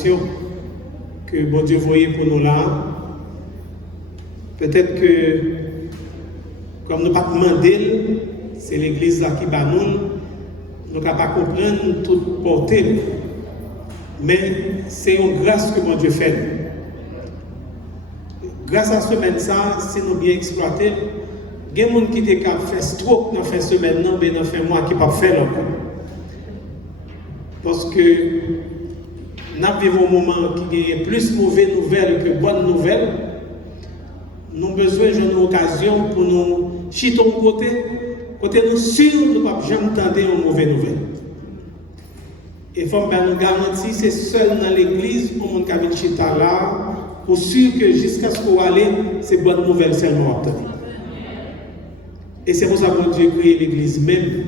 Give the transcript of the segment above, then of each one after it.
mission que bon Dieu voyait pour nous là. Peut-être que, comme nous ne pas demander, c'est l'église là qui bat nous ne pouvons pas comprendre toute portée. Mais c'est une grâce que mon Dieu fait. Grâce à ce semaine, si nous bien exploiter, il y a des gens qui ont fait trop dans cette semaine, mais dans ce mois qui ne peuvent pas faire. Parce que nous vivons un moment qui est plus mauvaises nouvelles que bonnes nouvelles. Nous avons besoin d'une occasion pour nous chiter au côté nous sûrs nous ne pouvons jamais entendre une mauvaise nouvelle. Et il faut nous garantir, c'est seul dans l'église où on peut chiter là, pour sûr que jusqu'à ce qu'on aille, c'est bonne nouvelle seulement obtenir. Et c'est pour ça que Dieu a créé l'église même.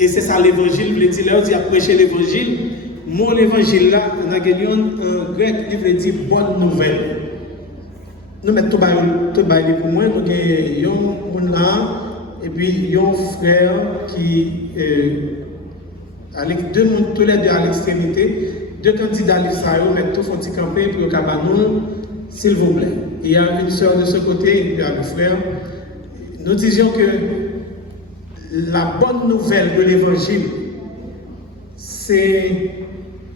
Et c'est ça l'évangile, le dit là, on dit à prêcher l'évangile. Mon évangile là, on a gagné un grec qui veut dire bonne nouvelle. Nous mettons tout bail pour moi, nous avons un là, et puis un frère qui, avec tous les deux à l'extrémité, deux candidats à l'Israël, mettent tout font camper pour le cabanon, s'il vous plaît. Il y a une sœur de ce côté, et puis un frère. Nous disions que la bonne nouvelle de l'évangile, c'est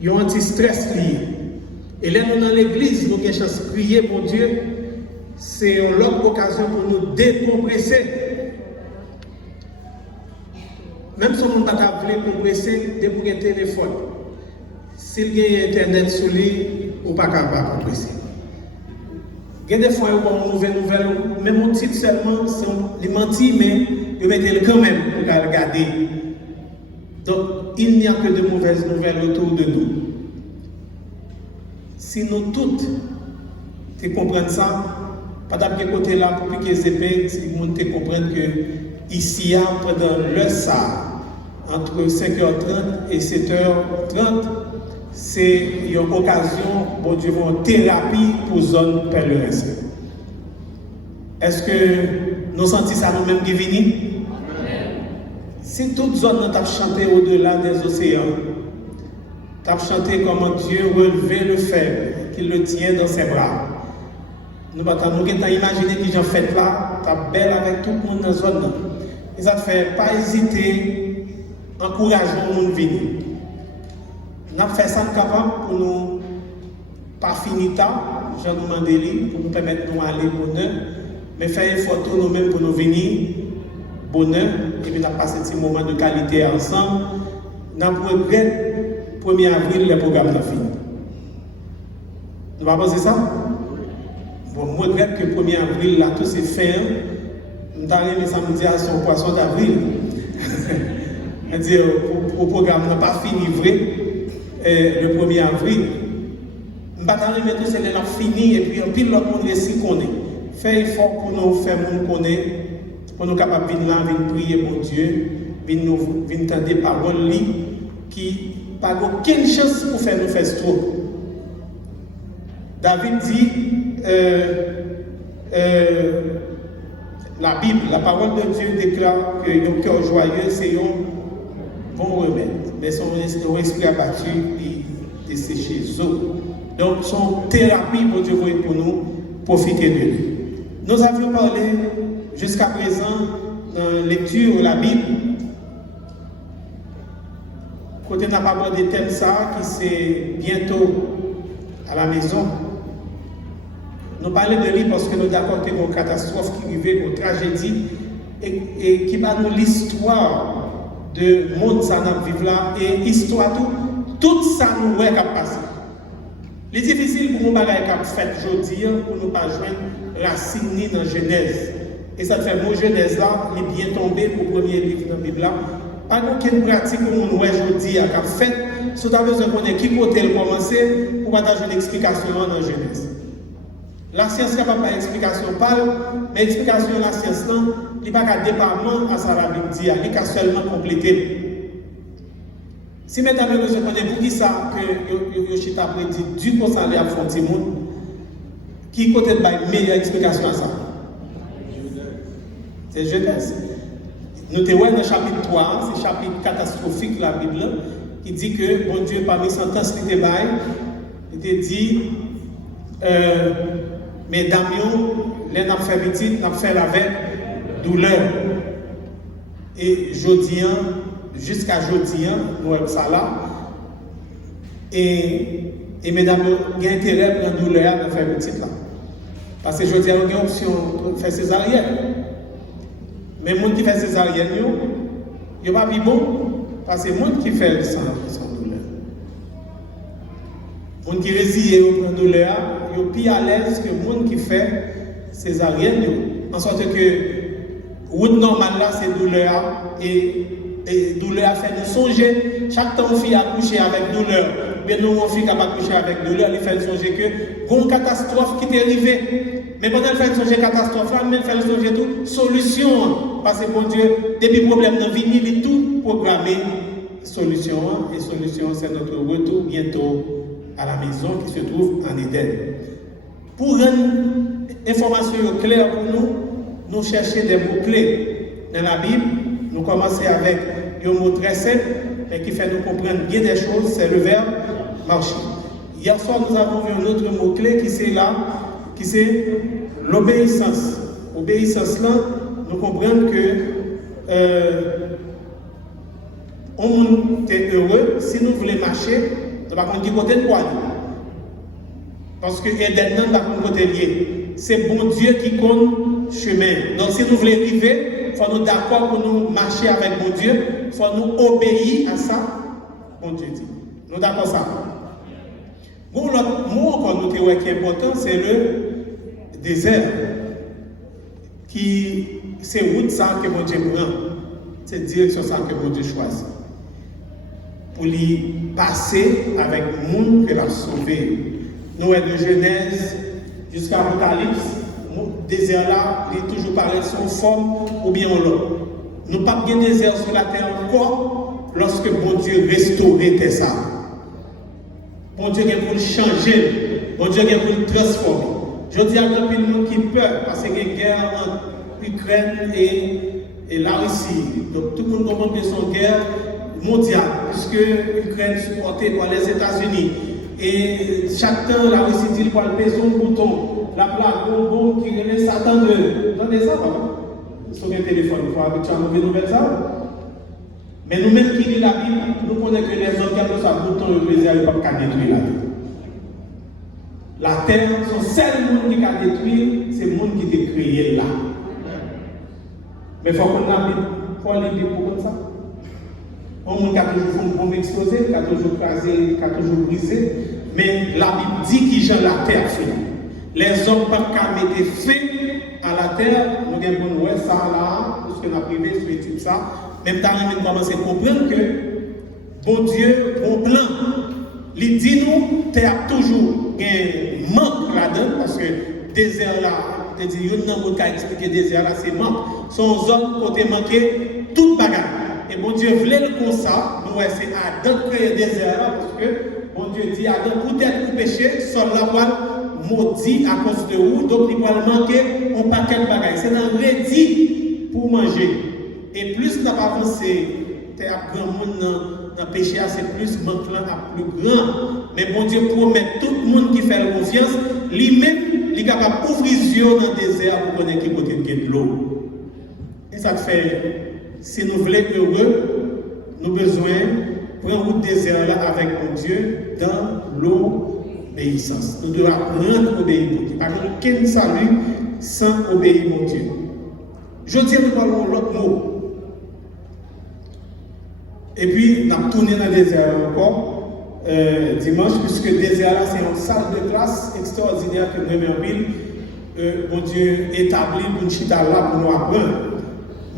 un anti-stress lié. Et là, nous dans l'église, nous avons chance de prier pour Dieu. C'est une longue occasion pour nous décompresser. Même si on n'a pas voulu compresser, débrouiller le téléphone. S'il y a Internet sur lui, on n'est pas capable de compresser. Il y a des fois où on a une nouvelle, même un titre seulement, c'est menti, mais vous mettez le quand même pour regarder. Donc, il n'y a que de mauvaises nouvelles autour de nous. Si nous toutes comprenons ça, pas d'abord côté là pour piquer les épées, si vous comprenez que ici, pendant le ça, entre 5h30 et 7h30, c'est une occasion, bon Dieu, une thérapie pour zone pèlerinage. Est-ce que nous sentons ça nous-mêmes qui venons? Si toute zone n'a chanté au-delà des océans, t'as chanté comment Dieu relevait le faible, qu'il le tient dans ses bras. Nous avons imaginé qui j'en fait là, t'as belle avec tout le monde dans la zone. Et ça fait pas hésiter, encourager le monde à venir. Nous avons fait ça capable pour nous pas finir tard, Jean nous demande pour nous permettre de nous aller bonheur, mais faire effort nous-mêmes pour nous venir bonheur, et puis nous avons passé un petit moment de qualité ensemble. Nous avons regretté 1er avril, le programme est fini. Nous allons penser ça? Bon, moi, je regrette que 1er avril, là, tout c'est fait. Nous avons samedi à son poisson d'avril. C'est-à-dire, le programme n'a pas fini vrai le 1er avril. Nous avons tout c'est là fini et puis on pile l'autre monde ici qu'on est. Fait effort pour nous faire monde connaître, pour nous capables de venir là, venir prier pour Dieu, venir entendre des paroles qui n'ont aucune chance pour faire nous faire trop. David dit, la Bible, la parole de Dieu déclare que nos cœurs joyeux, c'est un bon remède. Mais son esprit abattu, il est séché. Donc, son thérapie pour Dieu pour nous, profiter de lui. Nous avions parlé jusqu'à présent dans la lecture de la Bible. Côté n'a pas abordé des thèmes ça, qui c'est bientôt à la maison. Nous parlons de lui parce que nous sommes d'accord que une catastrophe qui arrivait, une tragédie, et qui va nous l'histoire de monde ça nous vivre là, et histoire tout ça nous est passé. Il est difficile pour nous faire aujourd'hui pour nous pas joindre racine dans Genèse. Et ça fait mon Genèse là, il est bien tombé pour le premier livre dans la Bible là. Pas aucune pratique pour nous aujourd'hui à fait. Si vous avez besoin de connaître qui côté le commencer pour partager une explication dans Genèse. La science n'a pas d'explication parle, mais l'explication de la science, il n'y a pas de département à ça la Bible dit, il a seulement complété. Si mesdames et messieurs, pour qui ça que Yoshita a prédit du coup ça allait à Fontimon, qui côté de la meilleure explication à ça? C'est Genèse. Nous te voyons dans le chapitre 3, c'est le chapitre catastrophique de la Bible, qui dit que bon Dieu, parmi sentence qui te baille, il te dit, mesdames, les n'a fait petit, n'a fait avec douleur. Et jodian, jusqu'à jodian, nous avons ça là. Et mesdames, il y a intérêt à prendre douleur à faire petit là. Parce que jodian, il y a une option de faire césarienne. Mais les gens qui font césarienne, ils ne sont pas bon. Parce que les gens qui font sans douleur. Les gens qui résident au prendre douleur, ils sont plus à l'aise que les gens qui font césarienne. En sorte que route normale là, c'est douleur. Et douleur fait nous songer. Chaque temps on fait accoucher avec douleur. Bien nous, on fait capable d'accoucher avec douleur, il fait songer que une catastrophe qui est arrivée. Mais pendant qu'elle fait songer catastrophe, elle fait songer tout solution. Parce que bon Dieu, depuis le problème dans la vie, il est tout programmé. Solution, et solution, c'est notre retour bientôt à la maison qui se trouve en Éden. Pour une information claire pour nous, nous cherchons des mots-clés dans la Bible. Nous commençons avec un mot très simple, mais qui fait nous comprendre bien des choses, c'est le verbe marcher. Hier soir, nous avons vu un autre mot-clé qui c'est là, qui c'est l'obéissance. Obéissance là, nous comprenons que on est heureux si nous voulons marcher, nous ne pouvons pas côté de quoi. Parce que Eden n'a pas côté lié. C'est bon Dieu qui compte chemin. Donc si nous voulons arriver, il faut nous d'accord pour nous marcher avec bon Dieu, il faut nous obéir à ça, bon Dieu dit. Nous d'accord ça. Bon, l'autre mot encore qui est important, c'est le désert. C'est route ça que bon Dieu prend. C'est direction ça que bon Dieu choisit. Pour lui passer avec le monde que l'a sauvé. Nous, de Genèse jusqu'à Apocalypse, le désert là, il est toujours parlé de son forme ou bien l'autre. Nous n'avons pas bien désert sur la terre encore lorsque bon Dieu restaurait ça. Bon Dieu vient pour le changer, bon Dieu vient pour le transformer. Je dis à grand le monde qui peur parce qu'il y a une guerre entre l'Ukraine et la Russie. Donc tout le monde comprend que c'est une guerre mondiale, puisque l'Ukraine est supportée par les États-Unis. Et chaque temps, la Russie dit qu'il faut le peser son bouton, la plaque, bon, qui relève Satan de. Vous entendez ça, papa? Sur un téléphone, il faut habituellement de nouvelles ça. Mais nous-mêmes qui lisons la Bible, nous connaissons que les hommes qui ont ce bouton, le plaisir, ils ne peuvent pas détruire la Bible. La terre, son seul monde qui a détruit, c'est le monde qui a créé là. Mais il faut qu'on a la Bible pour ça. Un monde qui a toujours fait une bombe explosée, qui a toujours crasé, qui a toujours brisé. Mais la Bible dit qu'il gère la terre fait. Les hommes ne peuvent pas mettre feu à la terre. Nous avons ouais, ça là, parce qu'on a privé sur l'étude ça. Même temps, nous commençons à comprendre que bon Dieu, bon plan. Il dit nous, terre a toujours un manque là-dedans, parce que désert là, il dit, il y a un mot qui a expliqué désert là, c'est manque. Son zone côté manqué, toute bagarre. Et bon Dieu voulait le comme ça, nous c'est Adam qui créé le désert là, parce que bon Dieu dit Adam, peut-être pour pécher, sol la voile maudit à cause de vous, donc il va manquer un paquet de bagages. C'est un rédit pour manger. Et plus nous avons avancé, grand monde dans le péché, c'est plus manque là, plus grand. Mais bon Dieu promet tout le monde qui fait confiance, lui-même, il est capable d'ouvrir les yeux dans le désert pour connaître qui côté de l'eau. Et ça fait. Si nous voulons être heureux, nous avons besoin de prendre le désert là avec mon Dieu dans l'obéissance. Nous devons apprendre à obéir mon Dieu. Par contre, aucun salut sans obéir mon Dieu. Je dis nous parlons l'autre mot. Et puis, nous avons tourné dans le désert encore dimanche, puisque le désert là, c'est une salle de classe extraordinaire que nous avons en ville. Mon Dieu établi pour nous chita là pour nous apprendre.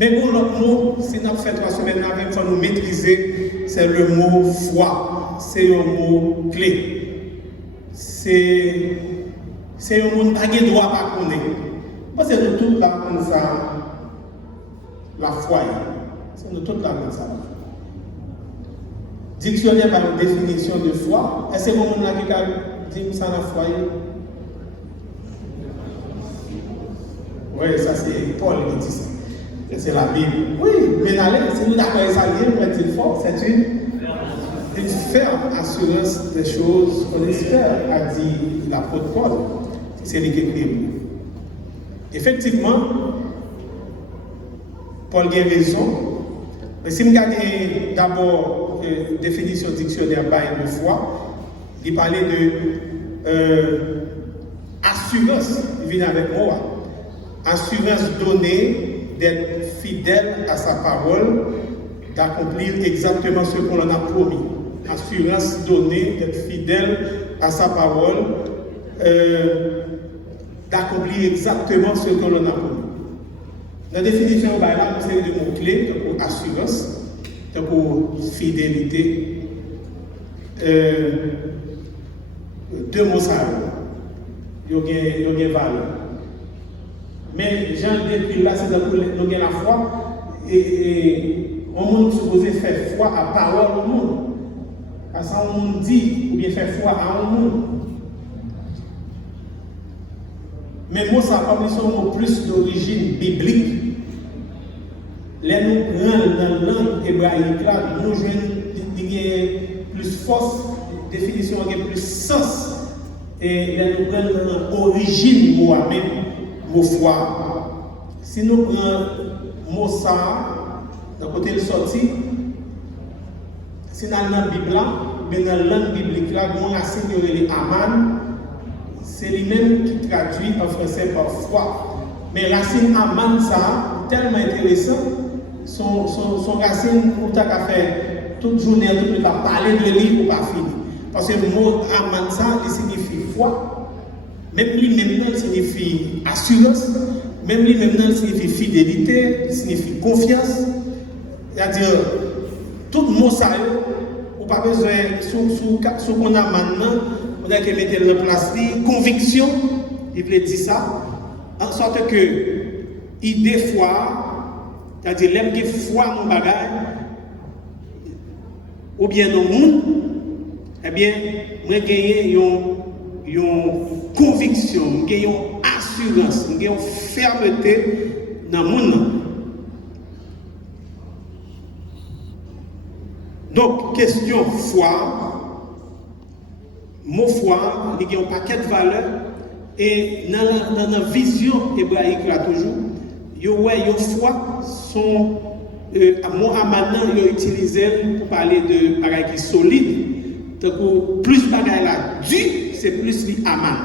Mais bon, l'autre mot, si nous avons fait 3 semaines avec, il faut nous maîtriser, c'est le mot foi. C'est un mot clé. C'est un mot qui ne doit pas connaître. Parce que nous tous là comme ça, la foi. C'est nous tous là comme ça. Dictionnaire par une définition de foi. Est-ce que vous avez dit ça la foi? Oui, ça c'est Paul qui dit ça. C'est la Bible. Oui, mais allez, si nous d'accord avec ça, nous mettons fort, c'est une une ferme assurance des choses qu'on espère, a dit l'apôtre Paul. C'est lui qui écrit. Effectivement, Paul a raison. Mais si je regarde d'abord la définition dictionnaire de foi, il parlait de assurance, il vient avec moi. Assurance donnée d'être fidèle à sa parole, d'accomplir exactement ce qu'on en a promis. Assurance donnée d'être fidèle à sa parole, d'accomplir exactement ce qu'on en a promis. La définition, là, c'est de mots-clés, pour assurance, pour fidélité. Deux mots ça, il y a une valeur. Mais Jean depuis là, c'est pour nous la foi, et on monde supposé faire foi à parole au monde. Parce qu'on dit, ou bien faire foi à un monde. Mais moi, ça comme ils sont plus d'origine biblique. Les nous grands dans la langue hébraïque là, nous jouons plus force, définition plus sens. Et les nous grands dans l'origine moi-même, mot foi. Si nous prenons mot ça, d'un côté le sorti, si nous avons dans la Bible là, mais dans la langue biblique là, nous avons racine qui est Aman. C'est lui-même qui traduit en français par foi. Mais racine Aman, ça, tellement intéressant, son racine, pour ta faire toute journée, tout le temps, parler de lui pour pas finir. Parce que le mot Aman, ça, il signifie foi. Même lui-même, il signifie assurance. Même lui-même, il signifie fidélité, il signifie confiance. C'est-à-dire, tout le mot ça, ou pas besoin, ce qu'on a maintenant, on a qu'à mettre en place conviction, il veut dire ça, en sorte que, idée foi, c'est-à-dire l'aime qui foi mon bagage, ou bien dans le monde, eh bien, moi j'ai une conviction, j'ai une assurance, j'ai une fermeté dans le monde. Donc, question foi, mot foi, il y a un paquet de valeurs, et dans la vision hébraïque là toujours, il y a foi, son mot maintenant, il a utilisé pour parler de bagaille qui solide. Donc, plus bagaille là, du, c'est plus li aman.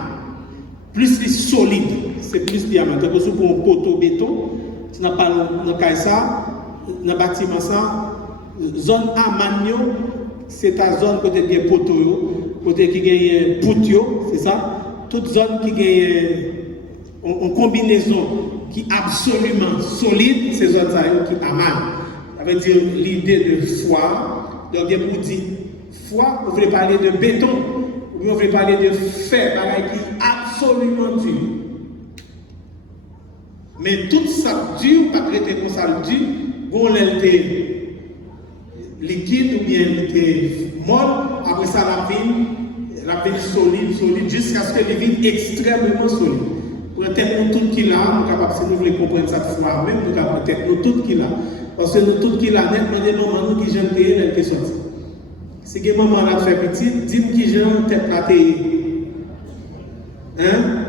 Plus li solide, c'est plus li aman. Donc, pour un poteau béton, tu n'as pas dans ça, dans le bâtiment ça, zone aman, c'est ta zone côté qui est poteau, côté qui gagne poutre, c'est ça. Toute zone qui gagne en combinaison qui est absolument solide, c'est zone qui aman. Ça veut dire l'idée de foi. Donc, pour dire foi, vous voulez parler de béton, ou vous voulez parler de fer, qui est absolument dur. Mais tout ça dur, pas traité comme ça dur, bon, elle était liquide ou bien elle était molle, après ça, la vie solide, jusqu'à ce que les vies extrêmement solide. Pour peut-être nous tout qui là, nous capable, si nous voulons comprendre cette foi, même nous capable peut-être nous tout qui là. Parce que nous tout qui là, net, nous demandons nous qui j'aime payer, elle qui sorti. Si que maman là fait petit, dis-moi qui j'aime tête la payer. Hein?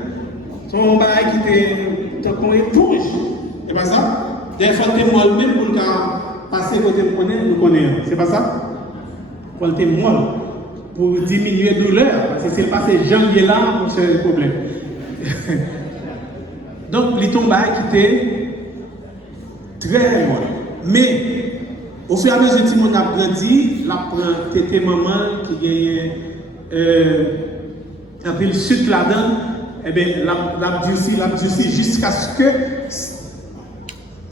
Son bail qui était comme une éponge. C'est pas ça? Des fois, tu es moi même pour le passer côté nous connaissons. C'est pas ça? Pour le témoin. Pour diminuer la douleur. Parce que c'est pas ces jambes là, c'est le problème. Donc, les tombes qui étaient très loin. Mais, au fur et à mesure que mon a grandi, la tété maman qui gagne un peu le sucre là-dedans, eh bien, la durci jusqu'à ce que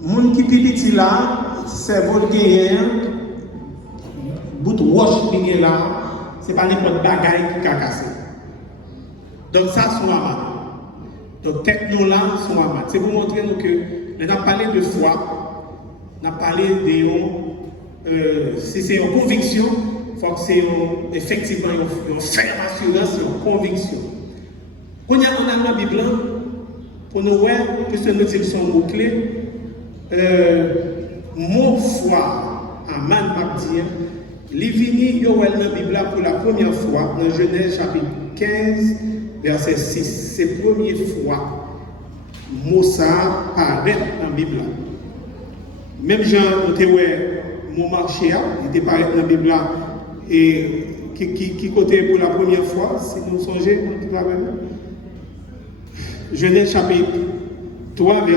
mon qui petit là, cerveau gagne, bout de roche qui est là, c'est pas n'importe bagaille qui a cassé. Donc, ça, c'est amat. Donc, techno là, sont amat. C'est pour montrer nous que, on a parlé de foi. On a parlé de si c'est une conviction, il faut que c'est effectivement une ferme assurance, une conviction. Quand on a dans la Bible, pour nous voir, puisque nous disons son mot-clé, mot foi, aman, il vini dans la Bible pour la première fois dans Genèse chapitre 15, verset 6. C'est la première fois que Moussa paraît dans la Bible. Même Jean, nous avons mon marché, il était paraît dans la Bible et qui côté pour la première fois, si nous songez, Genèse chapitre 3,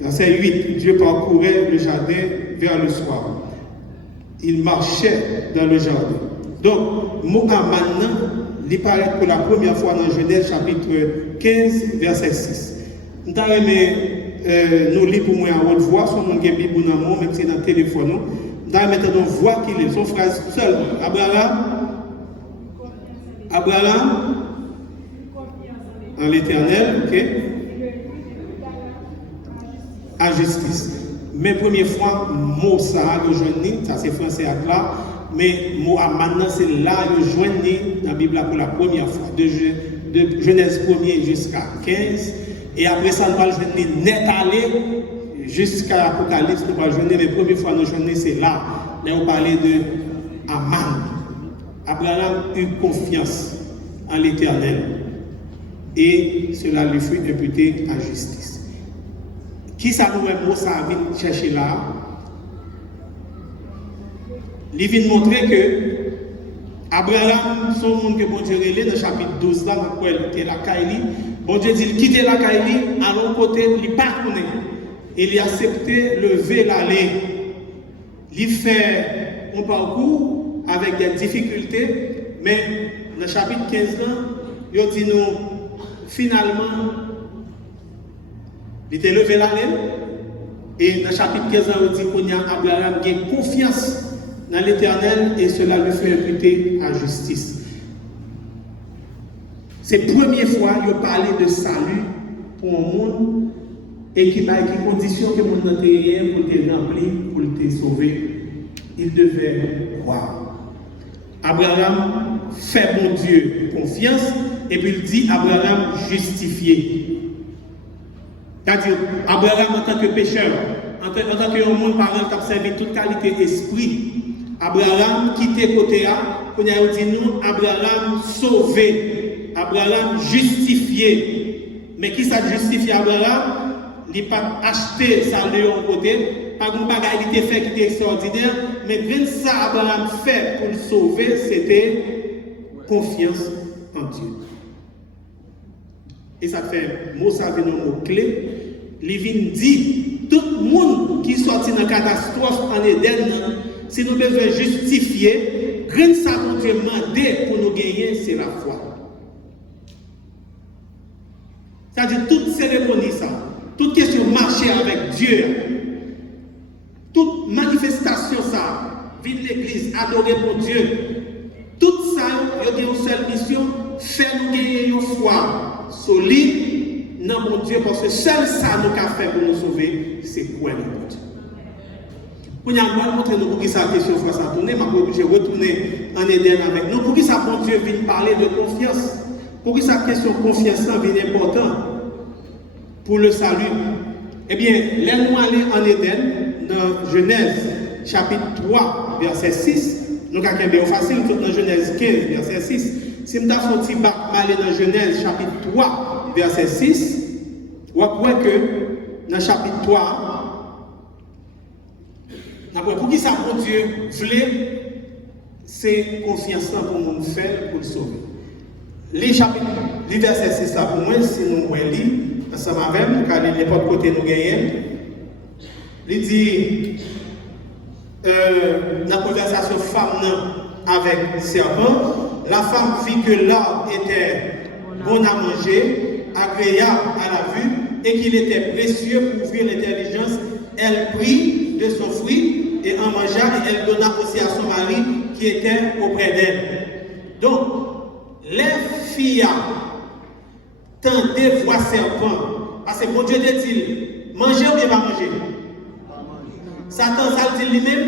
verset 8. Dieu parcourait le jardin vers le soir. Il marchait dans le jardin. Donc, maintenant, il paraît pour la première fois dans Genèse chapitre 15, verset 6. Nous avons lire pour moi en haute voix, son nom est Bible dans mon, même si c'est dans le téléphone. Nous avons maintenant voix qu'il est, son phrase seul. Abraham, en l'éternel, ok? À justice. Mais première fois, mot ça, le joindre, ça c'est français à là, mais mot à maintenant, c'est là, le joindre dans la Bible pour la première fois, de Genèse 1er jusqu'à 15. Et après ça, nous allons joindre net aller jusqu'à l'Apocalypse, nous allons joindre, mais première fois, nous joindre, c'est là. Là, on parlait de Aman. Abraham eut confiance en l'Éternel. Et cela lui fut imputé à justice. Qui ça nous est ça vient chercher là? Il vient montrer que Abraham, son monde que bon Dieu relève dans le chapitre 12 là, dans lequel il était la Kaili, bon Dieu dit il quitte la Kaili, à l'autre côté, il part tourner. Il a accepté lever l'aller. Il fait un parcours avec des difficultés, mais dans le chapitre 15 là, il dit nous, finalement, il était levé l'aile. Et dans le chapitre 15, on dit qu'on a Abraham qui a confiance dans l'Éternel et cela lui fait imputer à justice. C'est la première fois qu'il a parlé de salut pour un monde et qui a des conditions que le monde n'a rien pour te remplir, pour te sauver. Il devait croire. Abraham fait mon Dieu confiance et puis il dit Abraham justifié. C'est-à-dire, Abraham en tant que pécheur, en tant que monde parent qui a servi toute qualité d'esprit, Abraham quitté côté A, qu'on a dit nous, Abraham sauvé, Abraham justifié. Mais qui ça justifie Abraham? Il n'a pas acheté ça de l'autre côté, pas de bagage il était fait qui était extraordinaire, mais grâce à ça Abraham fait pour le sauver, c'était confiance en Dieu. Et ça fait, mot ça vient un mot clé. Livin dit, tout le monde qui sortit dans la catastrophe en Éden, si nous devons justifier, grâce à ce que Dieu demandé pour nous gagner, c'est la foi. C'est-à-dire, toute cérémonie, ça, toute question de marcher avec Dieu, toute manifestation, ça, vivre l'église, adorer mon Dieu, tout ça, il y a une seule mission, faire nous gagner une foi solide. Non, mon Dieu, parce que seul ça nous a fait pour nous sauver, c'est quoi le bon Dieu. Pour nous montrer nous pour qui ça question fois ça tourner, je vais obligé de retourner en Éden avec nous. Pour qui ça, bon Dieu, vient parler de confiance. Pour qui ça question de confiance est importante pour le salut. Eh bien, laisse-nous aller en Éden, dans Genèse chapitre 3, verset 6. Nous avons bien facile, dans Genèse 15, verset 6. Si nous avons fait aller dans Genèse chapitre 3, verset 6, on voit que dans le chapitre 3, pour qui ça, mon Dieu, voulait, c'est confiance pour nous faire pour le sauver. Les chapitres, les versets 6 là pour moi, si nous lisons ensemble avec nous, car n'importe côté nous gagnons, il dit, dans la conversation femme avec serpent, la femme vit que l'arbre était bon à manger, agréable à la vue, et qu'il était précieux pour ouvrir l'intelligence. Elle prit de son fruit et en mangea, et elle donna aussi à son mari qui était auprès d'elle. Donc, les filles tendaient voir serpent, parce que mon Dieu dit-il, manger ou bien pas manger? Satan, ça dit lui-même,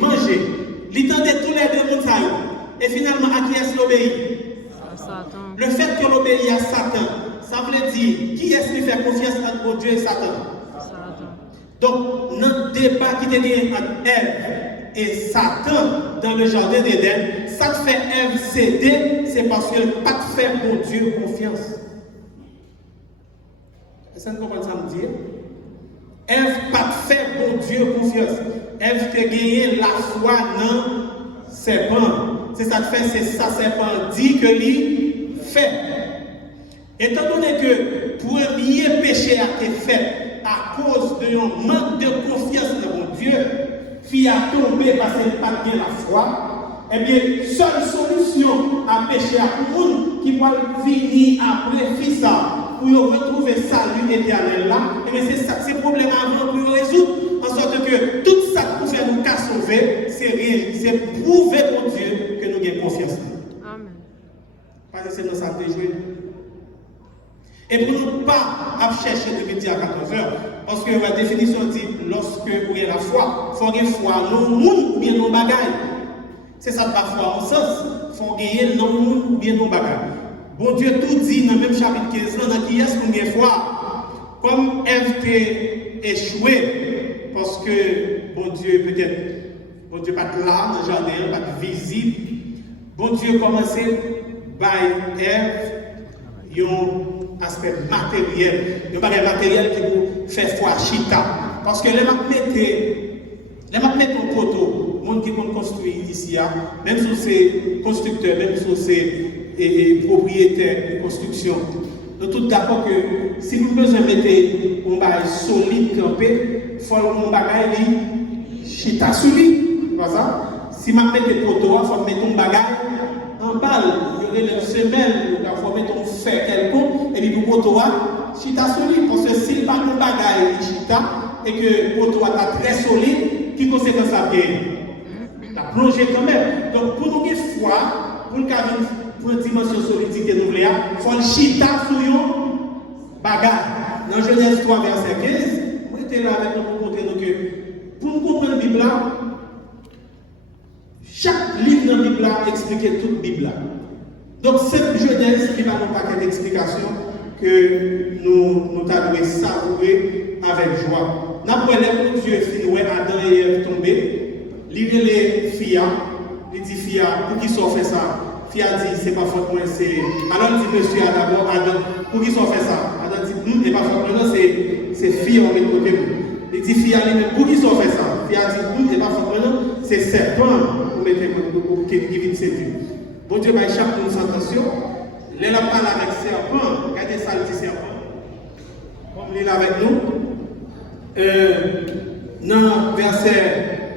manger. Il tendait tous les deux mondes. Et finalement, à qui est-ce l'obéit? Le fait que l'obéit à Satan, ça veut dire qui est-ce qui fait confiance entre mon Dieu et Satan? Donc, notre débat qui était entre Ève et Satan dans le jardin d'Éden, ça te fait Ève céder, c'est parce qu'elle n'a pas fait bon Dieu confiance. Est-ce que vous comprenez ça me dire? Ève n'a pas fait bon Dieu confiance. Ève te gagné la foi dans serpent. C'est ça que fait, c'est ça serpent dit que lui fait. Étant donné que premier péché a été fait à cause de un manque de confiance dans mon Dieu, fille a tombé parce qu'elle n'a pas bien la foi, eh bien, seule solution à pécher à tout le monde qui va venir après fils ça pour retrouver salut éternel là, eh bien, c'est ça, c'est problème avant pour résoudre, en sorte que tout ça pour faire nous qu'à sauver, c'est prouver pour Dieu que nous avons confiance. Amen. Parce que c'est dans ça que joué. Et pour ne pas chercher de midi à 14h, parce que la définition dit, lorsque vous avez la foi, il faut gagner foi dans le monde ou bien dans le bagage. C'est ça la foi en sens, il faut gagner dans le monde ou bien dans le bagage. Bon Dieu tout dit dans le même chapitre 15, dans qui est-ce qu'on gagne foi? Comme Ève a échoué, parce que bon Dieu peut-être, bon Dieu pas là dans le jardin, pas visible, bon Dieu commençait par Ève, un aspect matériel, un bagage matériel qui vous fait foi chita. Parce que les mettre en poteau, les gens qui vont construire ici, même si c'est constructeur, même si c'est propriétaire de construction, nous sommes tous d'accord que si nous besoin de mettre un bagage solide campé, il faut un bagage chita sur lui. Si je mets des poteaux, il faut mettre un bagage en balle. Les semelles, il faut mettre un fer quelconque, et puis pour poteau, chita solide. Parce que s'il n'y a pas de bagaille chita, et que poteau est très solide, qui conséquence ça gagne? La plongée quand même. Donc pour nous faire foi, pour une dimension solidité nous voulons, il faut le chita sur une bagaille. Dans Genèse 3, verset 15, vous êtes là avec nous pour montrer que pour nous comprendre la Bible, chaque livre dans la Bible explique toute la Bible. Donc, cette Genèse qui va nous paquet d'explications que nous devons savourer avec joie. N'après les Dieu finit Adam et Ève tombés, l'idée les filles, il dit filles, pour qui sont fait ça? Fille a dit, c'est pas faute moi, c'est. Alors il dit, monsieur, d'abord, Adam, pour qui sont fait ça? Adam dit, c'est pas faute moi, c'est fille, on met de côté. Il dit, fille a dit, pour qui sont fait ça? Fille a dit, c'est pas faute moi, c'est serpent, pour mettre qui vient séduire. Bon Dieu, va échapper une attention. Les là parle avec serpent, regardez ça, le dit serpent. Comme il est avec nous. Dans verset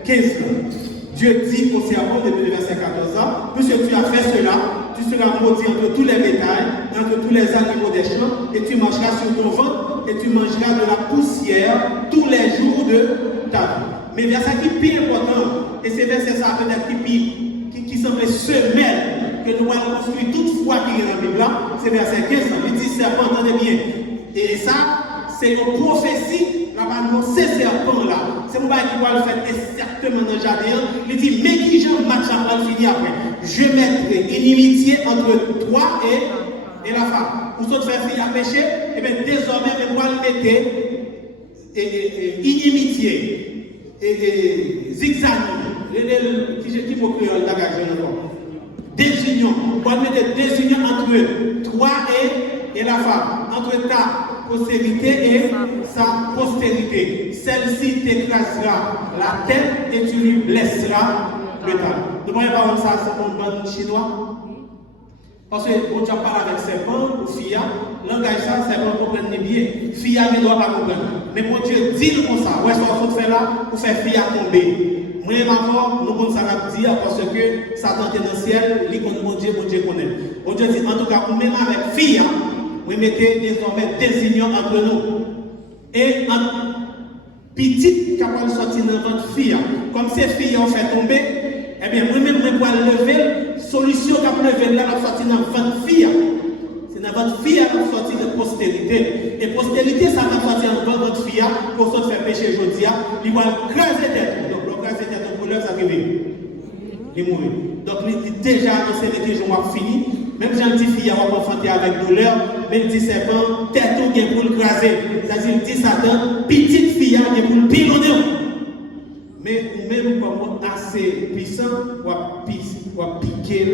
15, Dieu dit au serpent, depuis le verset 14 ans, puisque tu as fait cela, tu seras maudit entre tous les bétails, entre tous les animaux des champs, et tu mangeras sur ton ventre, et tu mangeras de la poussière tous les jours de ta vie. Mais verset qui est plus important, et c'est verset ça peut-être qui semble semelle que nous allons construire toute foi qui est dans la Bible, c'est verset 15, il dit serpent, entendez bien. Et ça, c'est une prophétie, c'est serpent là. C'est mon qui va le faire exactement dans le jardin. Il dit, mais qui j'en match à finir après? Je mettrai inimitié entre toi et la femme. Vous autres faire finir à pécher, et bien désormais, moi le mettre inimitié et zigzag. Qui faut créer le bagage encore? Désunion. On va mettre désunion entre toi et la femme, entre ta postérité et sa postérité. Celle-ci t'écrasera la tête et tu lui blesseras le talon. Nous ne voyons pas comme ça, c'est un bande chinois. Parce que on parle avec serpent ou fille, langage ça, serpent comprend bien. Fille ne doit pas comprendre. Mais mon Dieu dit comme ça, où est-ce qu'on fait là pour faire fille tomber? Moi, ma nous pouvons dire parce que Satan est dans le ciel, il connaît mon Dieu connaît. Mon Dieu dit, en tout cas, même avec fille, vous mettez désormais des unions entre nous. Et en petite, quand on sortit dans votre fille, comme ces filles ont fait tomber, eh bien, moi-même, je vais lever, solution qu'on peut lever là, on sortit dans votre fille. C'est dans votre fille qu'on sortit de postérité. Et postérité, ça va sortir dans votre fille pour se faire pécher aujourd'hui. Il va craser tête. Ça arrive. Il est mourir. Donc, il est déjà annoncé que les jours fini. Même si un petit fille va enfanter avec douleur, mais il dit serpent, tête ou bien pour le craser. C'est-à-dire, il dit Satan, petite fille qui pour le pilonner. Mais même comme assez puissant, ou à piquer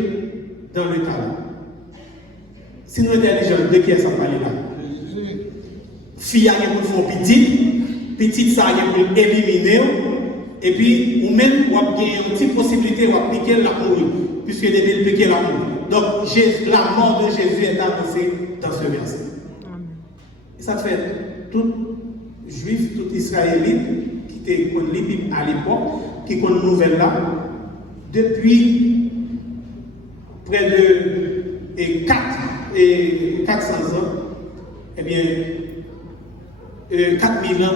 dans le talent. Si nous sommes intelligents, de qui est-ce qu'on parle là? Fille a pour faire petite ça a pour éliminer, et puis, ou même, on a une petite possibilité, on a piquer la mourir, puisque depuis le piquer la mourir. Donc, la mort de Jésus est annoncée dans ce verset. Et ça fait tout juif, tout israélite qui était à l'époque, qui connaît nouvelle là, depuis près de 400 ans, eh bien, 4000 ans,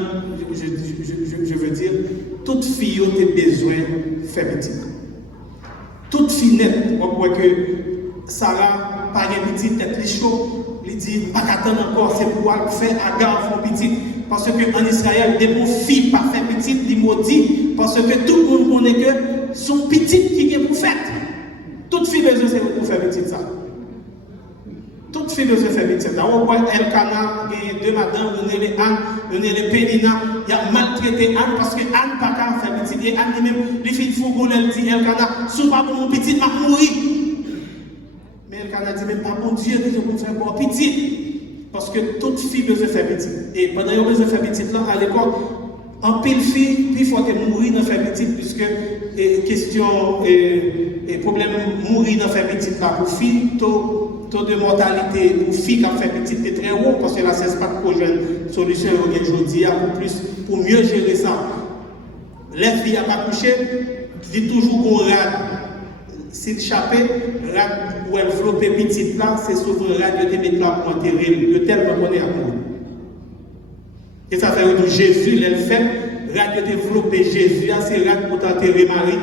je veux dire, toute fille a besoin de faire petit. Toute fille nette, on croit que Sarah, par un petit tête chaud, il dit, pas qu'attendre encore, c'est pour faire à garde petit. Parce qu'en Israël, des bonnes filles pas faire petit, ils maudit, parce que tout le monde connaît que son petit qui est pour faire. Toute fille besoin c'est pour faire petit ça. Toute fille besoin faire petit ça. On voit Elkana, il y a deux madames, on est les Anne, on est les Pénina, il y a maltraité Anne parce que Anne pas qu'à faire petit. Et Anne même, les filles de Fougon, elle dit Elkana, sous pas mon petit, m'a mourir. Mais Elkana dit même pas mon Dieu, je peux faire pour petit. Parce que toute fille besoin faire petit. Et pendant qu'on besoin faire petit là, à l'époque, en pile fille, puis il faut mourir dans faire petit, puisque question et problème mourir dans faire petit là pour fille, taux de mortalité pour fille qui a fait petit est très haut, parce que là c'est pas trop jeune solution aujourd'hui pour mieux gérer ça. Les filles à accoucher, dit toujours qu'on rate. S'il chapé, où elle flotte petite là, c'est souvent rade de mettre là pour enterrer, le tellement qu'on est à mourir. Et ça fait que Jésus, elle fait, rade de développer Jésus, c'est rade pour enterrer Marie.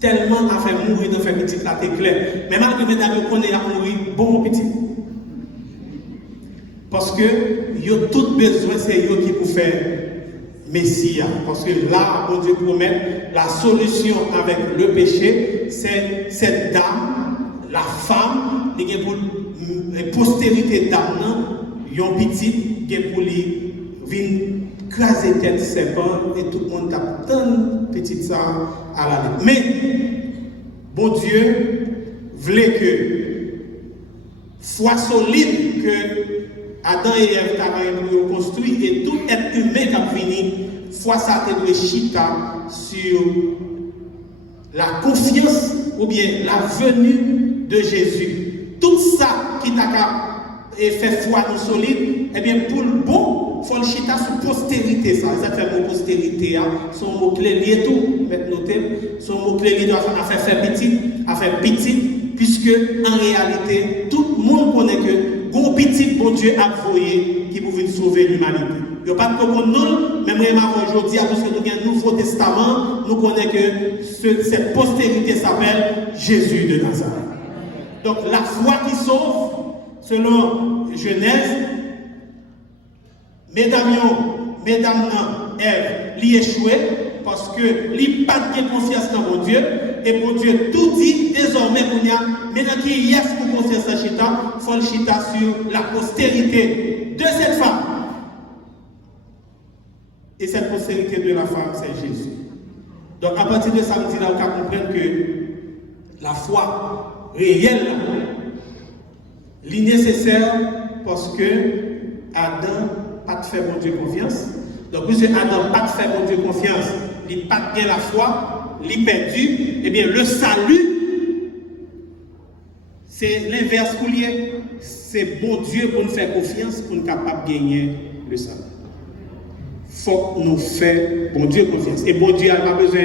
Tellement a fait mourir dans fait petite là, c'est clair. Mais malgré mesdames, qu'on est à mourir, bon petit. Parce que, ils ont tout besoin, c'est eux qui pour faire Messia. Parce que là, bon Dieu promet, la solution avec le péché, c'est cette dame, la femme, qui est pour la postérité d'âme, yon petit, qui est pour lui venir craser tête serpent, et tout le monde a tant petit ça à la vie. Mais, bon Dieu voulait que foi solide que Adam et Ève avaient construit, et tout être humain qui a fini, foi ça doit chita sur la confiance ou bien la venue de Jésus. Tout ça qui t'a fait foi nous solide, eh bien pour le bon, il faut le chita sur postérité. Ça fait mon postérité, son mot clé lié tout, son mot clé lié à faire petit, puisque en réalité, tout le monde connaît que bon petit bon Dieu a voyé qui pouvait sauver l'humanité. Il n'y a pas de non, mais moi aujourd'hui, parce que nous avons un Nouveau Testament, nous connaissons que cette postérité s'appelle Jésus de Nazareth. Donc la foi qui sauve, selon Genèse, mesdames, Ève, l'y échoué, parce que l'y pas de confiance dans mon Dieu, et mon Dieu tout dit désormais pour nous, maintenant qu'il y a pour confiance à Chita, il faut le Chita sur la postérité de cette femme. Et cette postérité de la femme, c'est Jésus. Donc à partir de samedi, là, on va comprendre que la foi réelle, est nécessaire parce que Adam n'a pas fait bon Dieu confiance. Donc, puisque Adam n'a pas fait bon Dieu confiance, il n'a pas bien la foi, il a perdu, eh bien, le salut, c'est l'inverse pour lui. C'est bon Dieu pour nous faire confiance, pour nous capables de gagner le salut. Il faut nous faire bon Dieu confiance. Et bon Dieu n'a pas besoin,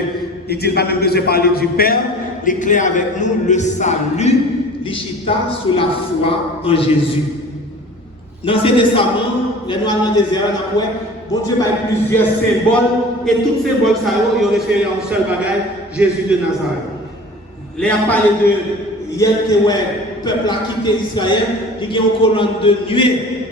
il dit, il n'a pas même besoin de parler du Père, il est clair avec nous, le salut, l'Ichita sous la foi en Jésus. Dans l'Ancien Testament, les Noirs dans le désert, bon Dieu a plusieurs symboles, et tous ces symboles, ça y référé à un seul bagage, Jésus de Nazareth. Les a parlé de Yel peuple a quitté Israël, il y a une colonne de nuée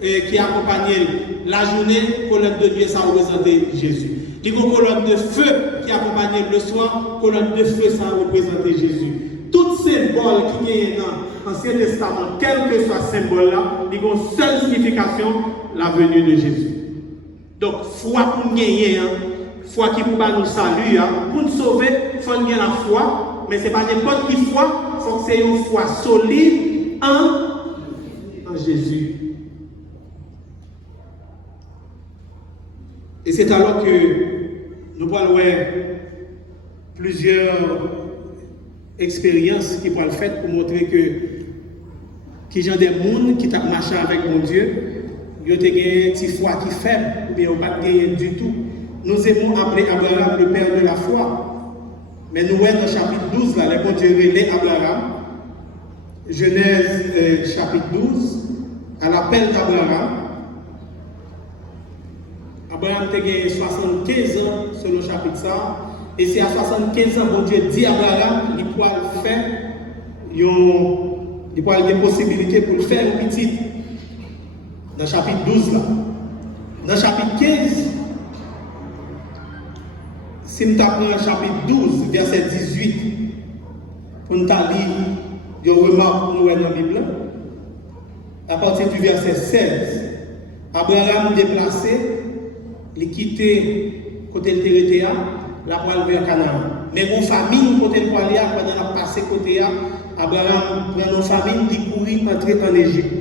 qui accompagnait la journée, colonne de nuée, ça représentait Jésus. Il y a une colonne de feu qui accompagnait le soir, colonne de feu, ça représentait Jésus. Tous ces symboles qui sont dans l'Ancien Testament, quel que soit ce symbole-là, ils ont une seule signification, la venue de Jésus. Donc, foi pour gagner, foi qui pour nous saluer, pour nous sauver, il faut gagner la foi, mais ce n'est pas n'importe quelle foi, il faut que c'est une foi solide en Jésus. Et c'est alors que nous voyons plusieurs expériences qui pourraient le faire pour montrer que j'ai des gens qui ont marché avec mon Dieu, ils ont une petite foi qui est faible, ou bien ils n'ont pas gagné du tout. Nous aimons appeler Abraham le père de la foi. Mais nous voyons dans le chapitre 12, là, les bon Dieu relève Abraham. Genèse chapitre 12, à l'appel d'Abraham. Abraham a gagné 75 ans selon le chapitre ça. Et c'est à 75 ans, bon Dieu dit à Abraham qu'il pourra le faire. Il pourra avoir des possibilités pour le faire au petit. Dans le chapitre 12 là. Dans le chapitre 15, si nous apprenons le chapitre 12, verset 18, pour nous lire des remarques nous dans la Bible, à partir du verset 16, Abraham déplacé, il quitté côté de Térétéa, la poêle vers Canaan. Mais mon famille, côté de Poilia, pendant la passé côté Abraham prend nos familles, il courit entrer en Égypte.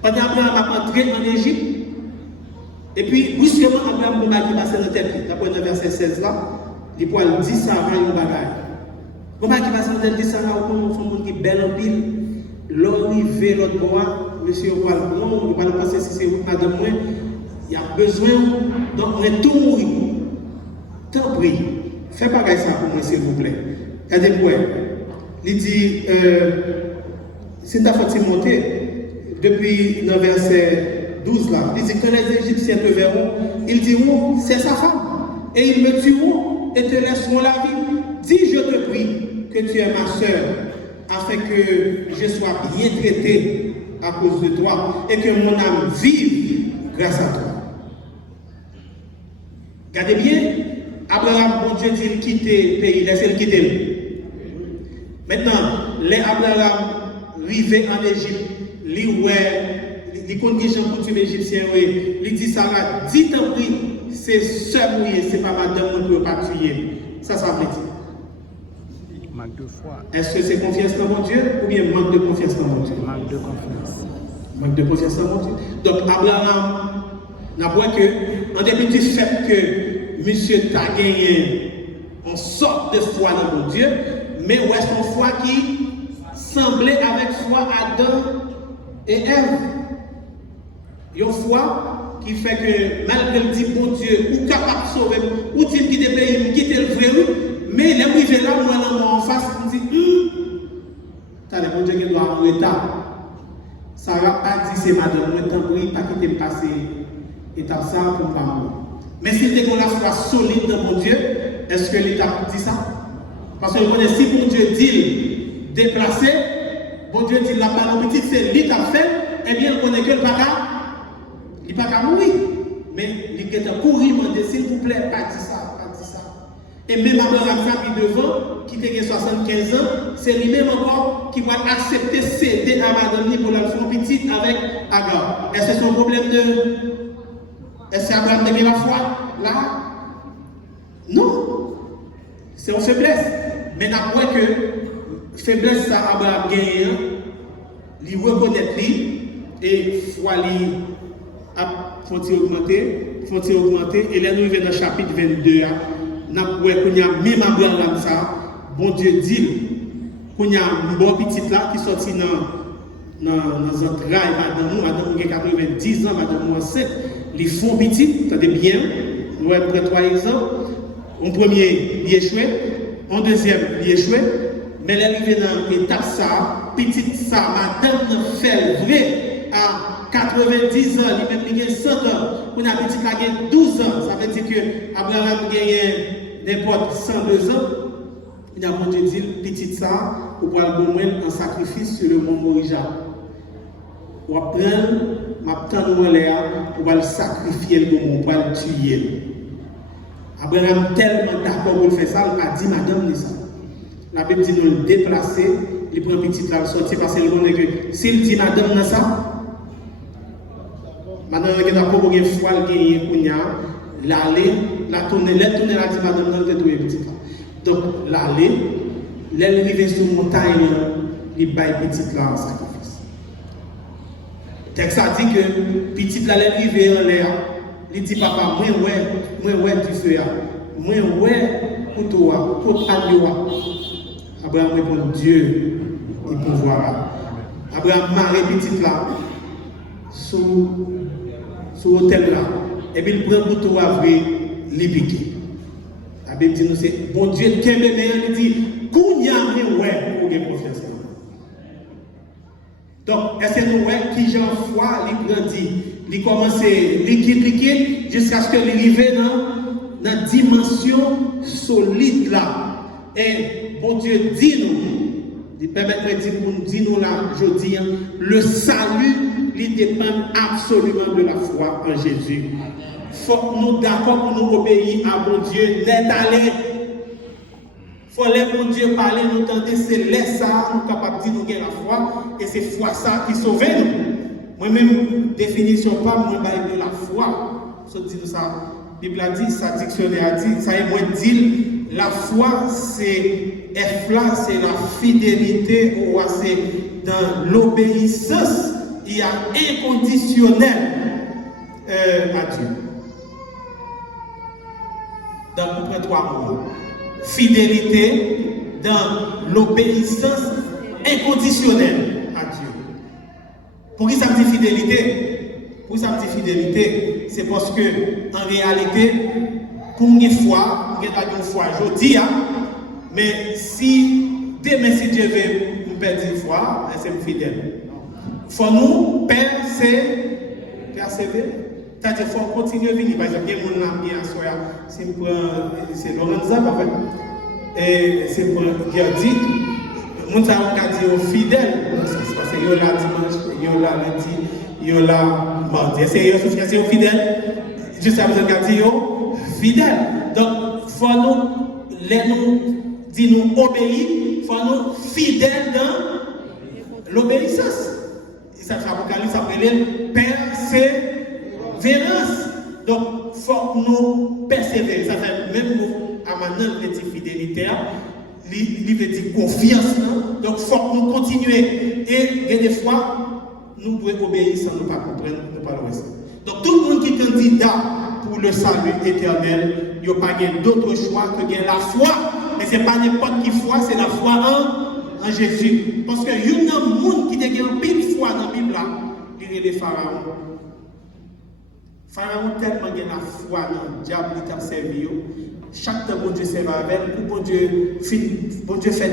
Pendant Abraham a entré en Égypte, et puis, brusquement, Abraham qui passe dans la tête, d'après le verset 16 là, il peut dire ça avant une bagaille. Comment qui passe dans la tête, dit ça là, on fait un monde qui est bel en pile, l'arrivée, l'autre bois, monsieur non, on va pas penser si c'est vous, madame, moi, il y a besoin, donc on est tout mourir. Tant pis, fais pas ça pour moi, s'il vous plaît. Regardez-moi, il dit, si tu as fait monter, depuis le verset 12 là, il dit que les Égyptiens te verront, ils diront, c'est sa femme, et ils me tueront et te laisseront la vie. Dis, je te prie, que tu es ma soeur, afin que je sois bien traité à cause de toi, et que mon âme vive grâce à toi. Regardez bien, Abraham, bon Dieu dit, il quitte le pays, laissez-le quitter. Maintenant, les Abraham arrivés en Égypte, les conditions coutumes égyptiennes, il dit Sarah, dis tant pis, c'est seul mouillé, c'est pas madame, on ne peut pas tuer. Ça veut dire. Manque de foi. Est-ce que c'est confiance dans mon Dieu ou bien manque de confiance dans mon Dieu? Manque de confiance. Manque de confiance dans mon Dieu. Donc Abraham n'a pas que, en dépit du fait que monsieur t'a gagné en sorte de foi dans mon Dieu, mais où est-ce qu'on foi qui semblait avec foi Adam et Ève? Une foi qui fait que malgré le dit bon Dieu, ou capable de sauver, ou dit quitter le pays, quitter le vrai, mais les arrivé là, moi en face, on dit, t'as le bon Dieu qui doit avoir un état. Ça ne va pas dire c'est madame, moi tant pis, pas quitter le passé, étape ça pour pas mourir. Mais si tu as la foi solide dans mon Dieu, est-ce que l'État dit ça? Parce que si mon Dieu dit déplacer, bon Dieu dit la parole petite, c'est l'État fait, eh bien on connaît que le bagaille. Il n'est pas qu'à mourir, mais il est à courir, il dit s'il vous plaît, pas dit ça, pas dit ça. Et même Abraham qui devant, qui a 75 ans, c'est lui-même encore qui va accepter céder à madame pour la faire petite avec Agar. Est-ce que c'est un problème de. Est-ce qu'Abraham a la foi là? Non. C'est une faiblesse. Mais d'après que faiblesse, ça, Abraham a gagné, il reconnaît lui et foi lui. Faut-il augmenter, et là nous venons dans le chapitre 22, nous avons même Abraham ça, bon Dieu dit, qu'il y a un bon petit là qui sorti dans un trail, madame qui a 90 ans, madame enceinte, ils font petit, attendez bien, nous avons pris 3 exemples. En premier, il échoué, en deuxième, il échoué, mais là nous venons dans l'étape ça, petite ça, madame fait vrai à 90 ans, il même 100 ans, on a petit qui a 12 ans, ça veut dire que Abraham a gagné n'importe 102 ans, il a bon Dieu dit, petit ça, pour pouvoir le en sacrifice sur le mont Morija. On va prendre, on va pour le sacrifier le mont, pour le tuer. Abraham tellement d'accord pour faire ça, il a dit madame ça. La Bible dit nous le déplacer, il prend petit là, sortir parce qu'il connaît que s'il dit madame ça, maintenant, il y a une foi qui est l'aller la tournée, la dit madame dans le petit là. Donc, l'aller, l'arrivée sur la montagne, il baille petit là en sacrifice. Le texte a dit que petit là, l'arrivée en l'air, il dit papa, moi ouais du feu, moi ouais pour toi, pour agneau. Abraham répond Dieu et pouvoir. Abraham marre petit là, sous l'hôtel là, et puis il prend pour toi vrai, les piquer. La Bible dit nous c'est bon Dieu qui aime il dit Kounya ouais pour gagner confiance. Donc est-ce que nous ouais qui j'en foi il grandit, il commence liquide jusqu'à ce que il arrive dans la dimension solide là. Et bon Dieu dit nous, il permet de nous dire nous là aujourd'hui le salut il dépend absolument de la foi en Jésus. Il faut que nous d'accord pour nous obéir à mon Dieu, n'est allé. Il faut que mon Dieu parler, nous tenter, c'est laisser ça, nous capables de dire nous avons la foi, et c'est foi ça qui sauve nous. Moi-même, définition pas, moi, de la foi. Ça dit ça, la Bible a dit, ça dictionnaire a dit, ça est moi dit, la foi, c'est là, c'est la fidélité, ou c'est dans l'obéissance, il y a inconditionnel à Dieu. Donc, pour trois mots. Fidélité dans l'obéissance inconditionnelle à Dieu. Pour qui ça me dit fidélité? Pour ça me dit fidélité, c'est parce que, en réalité, pour une fois, il y a une foi, je dis, mais si demain, si Dieu veut me perdre une foi, c'est fidèle. Il faut nous persévérer. C'est-à-dire qu'il faut continuer à venir. Par exemple, il y a des gens qui ont dit, c'est Lorenza, et c'est pour Gerdi, les gens qui ont dit fidèles, parce qu'il y a là dimanche, il y a là lundi, il y a là mardi. C'est fidèle, juste après que dit fidèle. Donc, il faut nous dire nous obéir, il faut nous fidèles dans l'obéissance. Et ça fait Apocalypse s'appelle persévérance. Donc, il faut que nous persévérer. Ça fait même à maintenant, le petit fidélité, il veut dire confiance. Donc, il faut que nous continuions. Et des fois, nous devons obéir sans nous pas comprendre, nous pas le respecter. Donc, tout le monde qui est candidat pour le salut éternel, il n'y a pas d'autre choix que de la foi. Mais ce n'est pas n'importe qui foi, c'est la foi en Jésus. Parce qu'il y a un monde qui a une pile foi dans la Bible, il y a des pharaons. Pharaon tellement de la foi dans le diable qui t'a servi. Chaque temps, bon Dieu servait avec, bon Dieu fait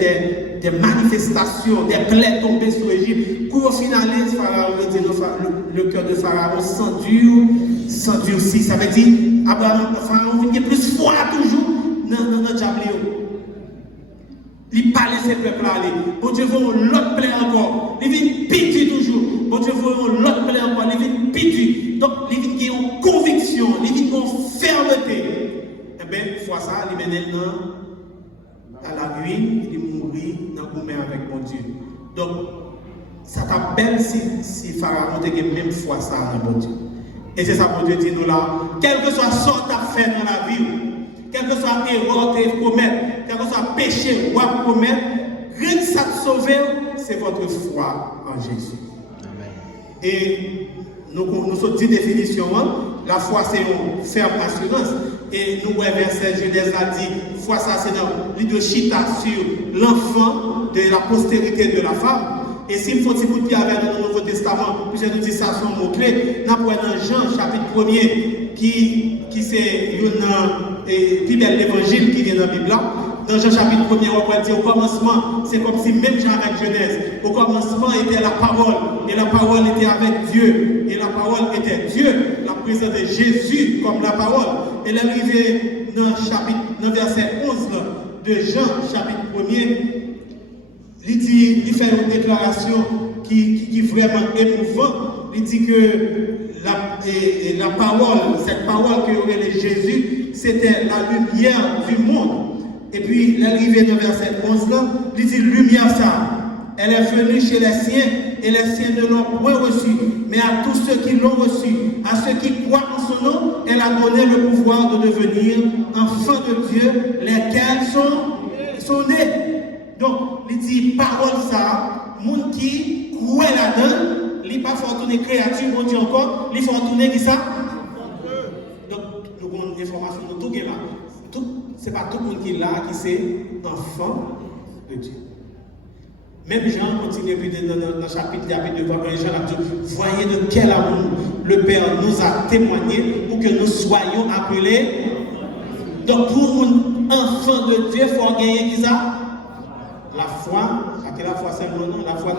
des manifestations, des plaies tombées sur l'Égypte. Pour au final, le cœur de Pharaon s'endurcit. Ça veut dire, Abraham, Pharaon, il y a plus foi toujours dans le diable. Il parle de ces peuples aller. Bon Dieu veut l'autre plaie encore. Il vient pitié toujours. Bon Dieu veut l'autre plaie encore. Il vient pitié. Donc, il vient qui ont conviction, il vient qui ont fermeté. Eh bien, fois ça, il mène à la ruine, il mourit dans le gourmet avec mon Dieu. Donc, ça t'appelle si Pharaon a même fois ça dans mon Dieu. Et c'est ça que Dieu dit nous là. Quel que soit ce que tu as fait dans la vie, quel que soit l'erreur que tu commettre, quel que soit le péché que tu commettre, rien que ça te sauve, c'est votre foi en Jésus. Amen. Et nous avons dit définition, la foi c'est une ferme assurance. Et nous, verset Genèse a dit, foi ça c'est dans leadership sur l'enfant de la postérité de la femme. Et s'il faut un coup de pied avec le Nouveau Testament, puis j'ai dit ça sont mots clés, nous avons dans Jean chapitre 1er, qui c'est une plus belle évangile qui vient dans la Bible. Dans Jean chapitre 1er, on va dire au commencement, c'est comme si même Jean avec Genèse, au commencement était la parole, et la parole était avec Dieu, et la parole était Dieu, la présence de Jésus comme la parole. Et l'arrivée dans verset 11 de Jean chapitre 1er, il fait une déclaration qui est vraiment émouvante. Il dit que la parole, cette parole que aurait Jésus, c'était la lumière du monde. Et puis, l'arrivée dans verset 11 là, il dit lumière ça. Elle est venue chez les siens et les siens ne l'ont point reçue. Mais à tous ceux qui l'ont reçue, à ceux qui croient en son nom, elle a a donné le pouvoir de devenir enfants de Dieu, lesquels sont nés. Donc, il dit parole ça, monde qui croit là-dedans, il pas faut tourner créature, on dit encore, il faut tourner qui ça? Donc, nous avons une information de tout là. Ce n'est pas tout le monde qui est là, qui c'est enfant de Dieu. Même Jean continue dans le chapitre, il y avait devant Jean a dit, voyez de quel amour le Père nous a témoigné pour que nous soyons appelés. Donc pour un enfant de Dieu, il faut gagner qui ça? La foi. À quelle foi seulement non? La foi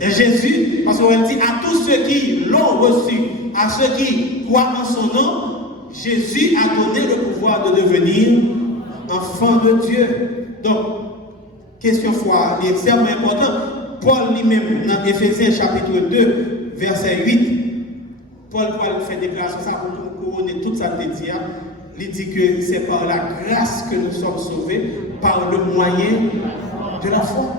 de Jésus. Parce qu'on dit à tous ceux qui l'ont reçu, à ceux qui croient en son nom, Jésus a donné le pouvoir de devenir enfant de Dieu. Donc, question foi est extrêmement importante. Paul lui-même, dans Éphésiens chapitre 2, verset 8, Paul fait déclaration ça pour nous couronner toute sa tête. Il dit que c'est par la grâce que nous sommes sauvés, par le moyen de la foi.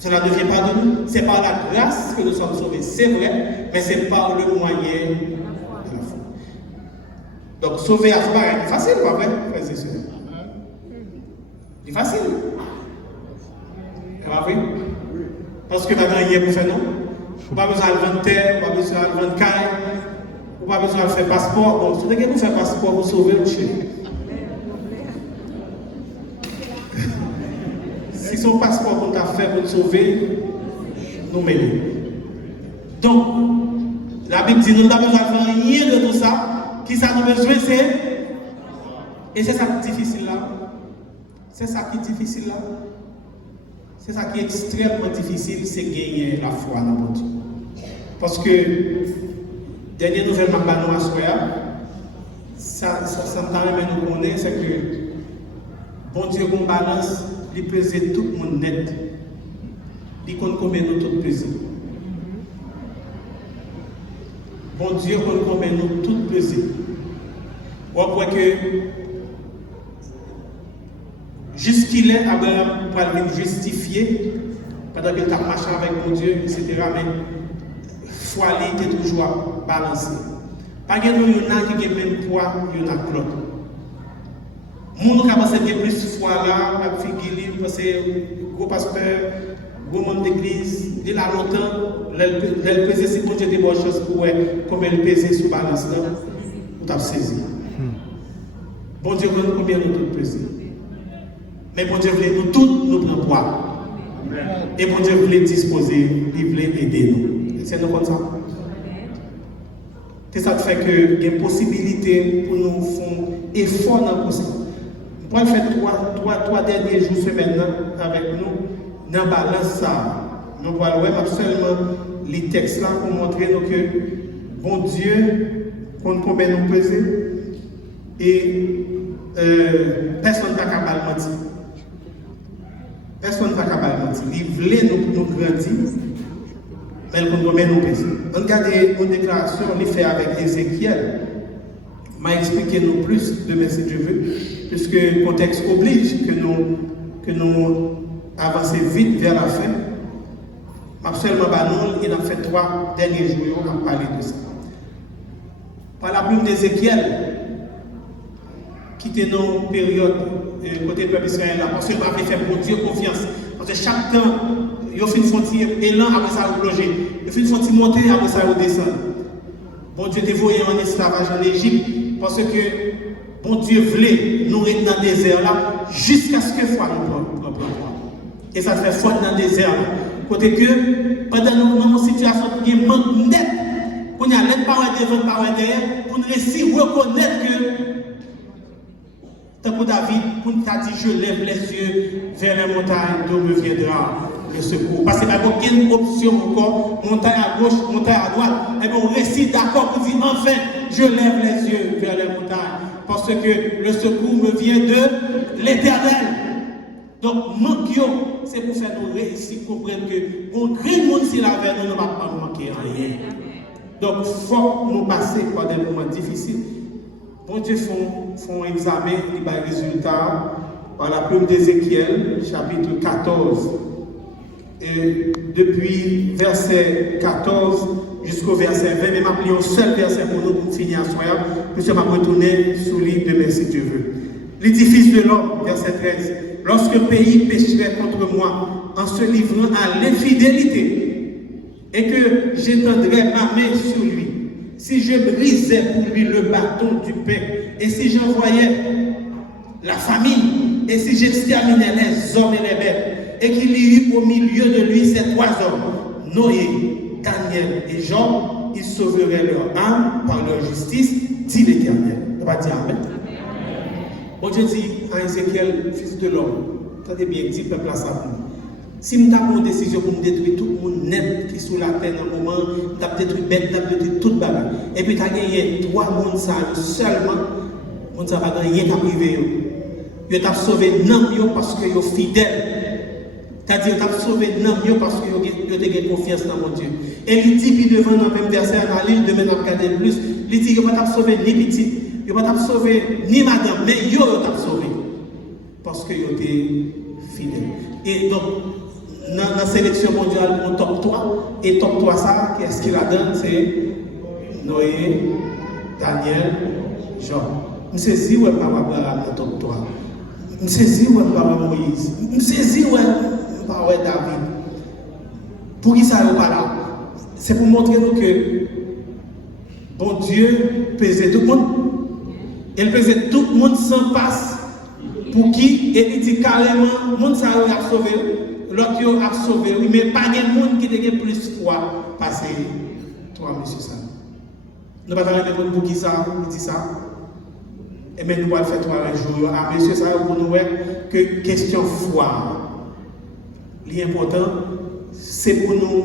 Cela ne vient pas de nous. C'est par la grâce que nous sommes sauvés. C'est vrai, mais c'est par le moyen de la foi. Donc, sauver à soi, c'est facile, pas vrai, frères et sœurs? C'est facile. Pas vrai? Parce que maintenant, il y a pour faire non. Vous n'avez pas besoin de vendre terre, vous n'avez pas besoin de vendre caille, vous n'avez pas besoin de faire passeport. Donc, si vous avez faire passeport, vous sauvez le chien. Si son passeport qu'on a fait pour sauver, nous mêlons. Donc, la Bible dit nous n'avons besoin de faire rien de tout ça. Qui ça nous besoin, c'est. Et c'est ça qui est difficile là. C'est ça qui est difficile là. C'est ça qui est extrêmement difficile, c'est gagner la foi dans mon Dieu. Parce que, dernière nouvelle que nous avons ça nous connaît, c'est que bon Dieu qu'on balance, il pèse tout le monde net. Il compte combien nous tout pesé. Bon Dieu compte combien nous tout pesé. On voit que jusqu'il est, Abraham pour le justifier, pendant qu'il a marché avec mon Dieu, etc. Mais foi était toujours balancée. Pas que nous, il y en a qui ont le même poids, il y en a que l'autre. Nous avons pensé que plus foi là, avec figure, parce que gros pasteur, gros membre d'église, il a longtemps, elle pesait si bon Dieu était bonne chose pour combien il pesait sous balance là, pour t'avoir saisi. Bon Dieu, combien nous tous pesés. Mais bon Dieu voulait nous tous nous prendre poids. Et bon Dieu voulait disposer, il voulait aider nous. C'est nous comme ça. C'est ça qui fait qu'il y a une possibilité pour nous faire effort dans le procès. Pour faire trois derniers jours, semaines avec nous, dans la balance ça. Nous allons voir seulement les textes là pour montrer nous que bon Dieu, combien nous pesons. Et personne n'a capable de mentir. Personne n'a capable de mentir. Il voulait nous grandir, mais il combien nous pesons. On regarde une déclaration qu'on fait avec Ézéchiel. M'a expliqué nous plus demain si Dieu veut, puisque le contexte oblige que nous avancions vite vers la fin. Absolument, il a fait 3 derniers jours, on a parlé de ça. Par la plume d'Ézéchiel, qui était dans une période côté du peuple Israël, parce qu'il a fait pour Dieu confiance. Parce que chaque temps, il a fait une élan, après ça, il a plongé. Il a fait une montée, après ça, il descend. Bon Dieu était voyé en esclavage en Égypte, parce que bon Dieu voulait nous rester dans le désert là, jusqu'à ce que foi nous prenne. Et ça fait faute dans le désert. Côté que, pendant une situation qui est manque net, qu'on a l'aide par devant, par derrière, pour nous réussir reconnaître que, tant que David, pour nous dire, je lève les yeux vers les montagnes, d'où me viendra le secours. Parce qu'il n'y a aucune option encore, montagne à gauche, montagne à droite. Et bien, on récite d'accord pour dire, enfin, je lève les yeux vers les montagnes. Parce que le secours me vient de l'Éternel. Donc, manquio, c'est pour faire nous réussir, comprendre que, on crie le monde s'il avait, nous ne va pas manquer rien. Donc, il faut nous passer par des moments difficiles. Bon Dieu font un examen, il va résultat par la plume d'Ézéchiel, chapitre 14. Et depuis verset 14 jusqu'au verset 20, mais m'a pris un seul verset pour nous pour finir à soir. Monsieur m'a retourné sous lui demain si Dieu veut. L'édifice de l'homme, verset 13. Lorsque le pays pécherait contre moi en se livrant à l'infidélité et que j'étendrais ma main sur lui, si je brisais pour lui le bâton du pain et si j'envoyais la famine et si j'exterminais les hommes et les bêtes et qu'il y eut au milieu de lui ces trois hommes, Noé, Daniel et Jean, ils sauveraient leur âme par leur justice, dit l'Éternel. On va dire Amen. Bon Dieu dit à Ézéchiel, fils de l'homme, attendez bien, dit peuple à ça. Si nous avons une décision pour nous détruire tout le monde net qui est sous la terre dans le moment, nous avons détruit bête, nous avons détruit toute bagarre. Et puis tu as gagné trois mondes seulement, on ne va pas gagner ta privé. Vous avez sauvé non parce que vous êtes fidèles. C'est-à-dire que vous avez sauvé non parce que vous avez confiance dans mon Dieu. Et il dit, puis devant dans le même verset, à l'île de maintenant regarder plus, il dit que vous n'avez pas sauvé ni petit, vous n'avez pas sauvé ni madame, mais vous avez sauvé. Parce que vous êtes fidèles. Et donc, dans la sélection mondiale, on top 3. Et top 3, ça, qu'est-ce qu'il a donné? C'est Noé, Daniel, Jean. Je saisis où est Abraham dans top 3. Je saisis où est Moïse. Je saisis où est David. Pour qui ça n'est pas là? C'est pour montrer nous que bon Dieu pesait tout le monde. Il pesait tout le monde sans passe. Pour qui? Et il dit carrément, le monde ça a sauvé. L'autre a sauvé, oui, mais pas de monde qui a plus foi passer toi, monsieur ça. Nous ne pouvons pas répondre pour qui ça, il dit ça. Et bien nous allons faire trois jours. Ah, monsieur ça, pour nous que question foi. L'important, c'est pour nous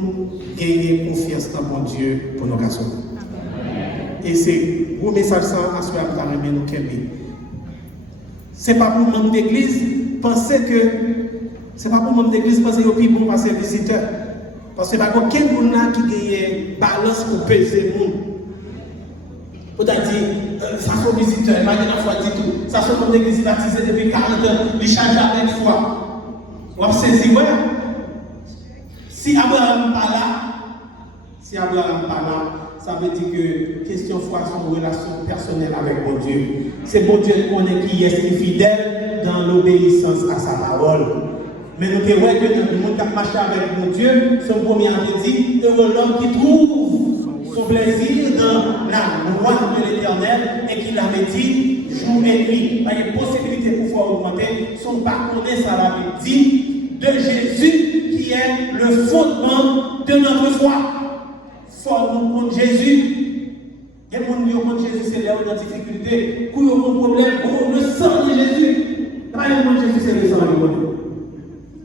gagner confiance dans mon Dieu pour nos garçons. Et c'est vos messages ça, à ce que nous nous calmer. Ce n'est pas pour le membre d'église penser que c'est pas pour le membre d'église penser que c'est bon passer visiteur. Parce que pas aucun monde qui gagne balance pour peser le monde. C'est-à-dire, ça sont visiteurs, il m'a dit la fois dit tout. Ça sont des églises baptisées depuis 40 ans, ils changent avec foi. On va saisir, ouais. Si Abraham n'est pas là, ça veut dire que question foi, son relation personnelle avec mon Dieu. C'est bon Dieu qui est fidèle dans l'obéissance à sa parole. Mais nous devons que le monde qui marche avec mon Dieu, son premier avait dit, heureux l'homme qui trouve son plaisir dans la loi de l'Éternel et qu'il avait dit jour et nuit. Il y a une possibilité pour pouvoir augmenter son parcours, ça l'avait dit, de Jésus qui est le fondement de notre foi. Faut nous Jésus. Il y a des gens qui ont Jésus, c'est là où dans difficulté. Quand ils ont un problème, le sang de Jésus. Pas le nom de Jésus, c'est le sang de Jésus.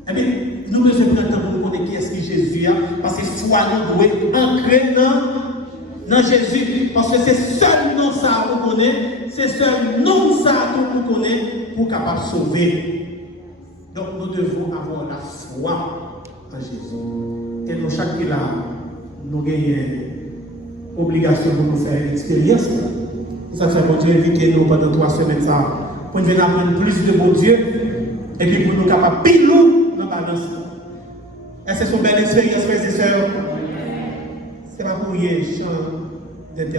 Eh bien, nous devons prendre le temps pour nous connaître qui est-ce que Jésus a, parce que foi nous doit ancrer dans Jésus. Parce que c'est seul nom ça qu'on connaît, c'est seul nom ça qu'on connaît pour capable sauver. Donc nous devons avoir la foi en Jésus. Et nous, chaque là, nous gagnons obligation pour nous faire une expérience. Ça fait bon Dieu inviter nous pendant 3 semaines ça, pour nous venir apprendre plus de bon Dieu, et puis pour nous capables de nous dans la balance. Est-ce que c'est une belle expérience, frères et sœurs? C'est pas pour rien, chant d'intercession.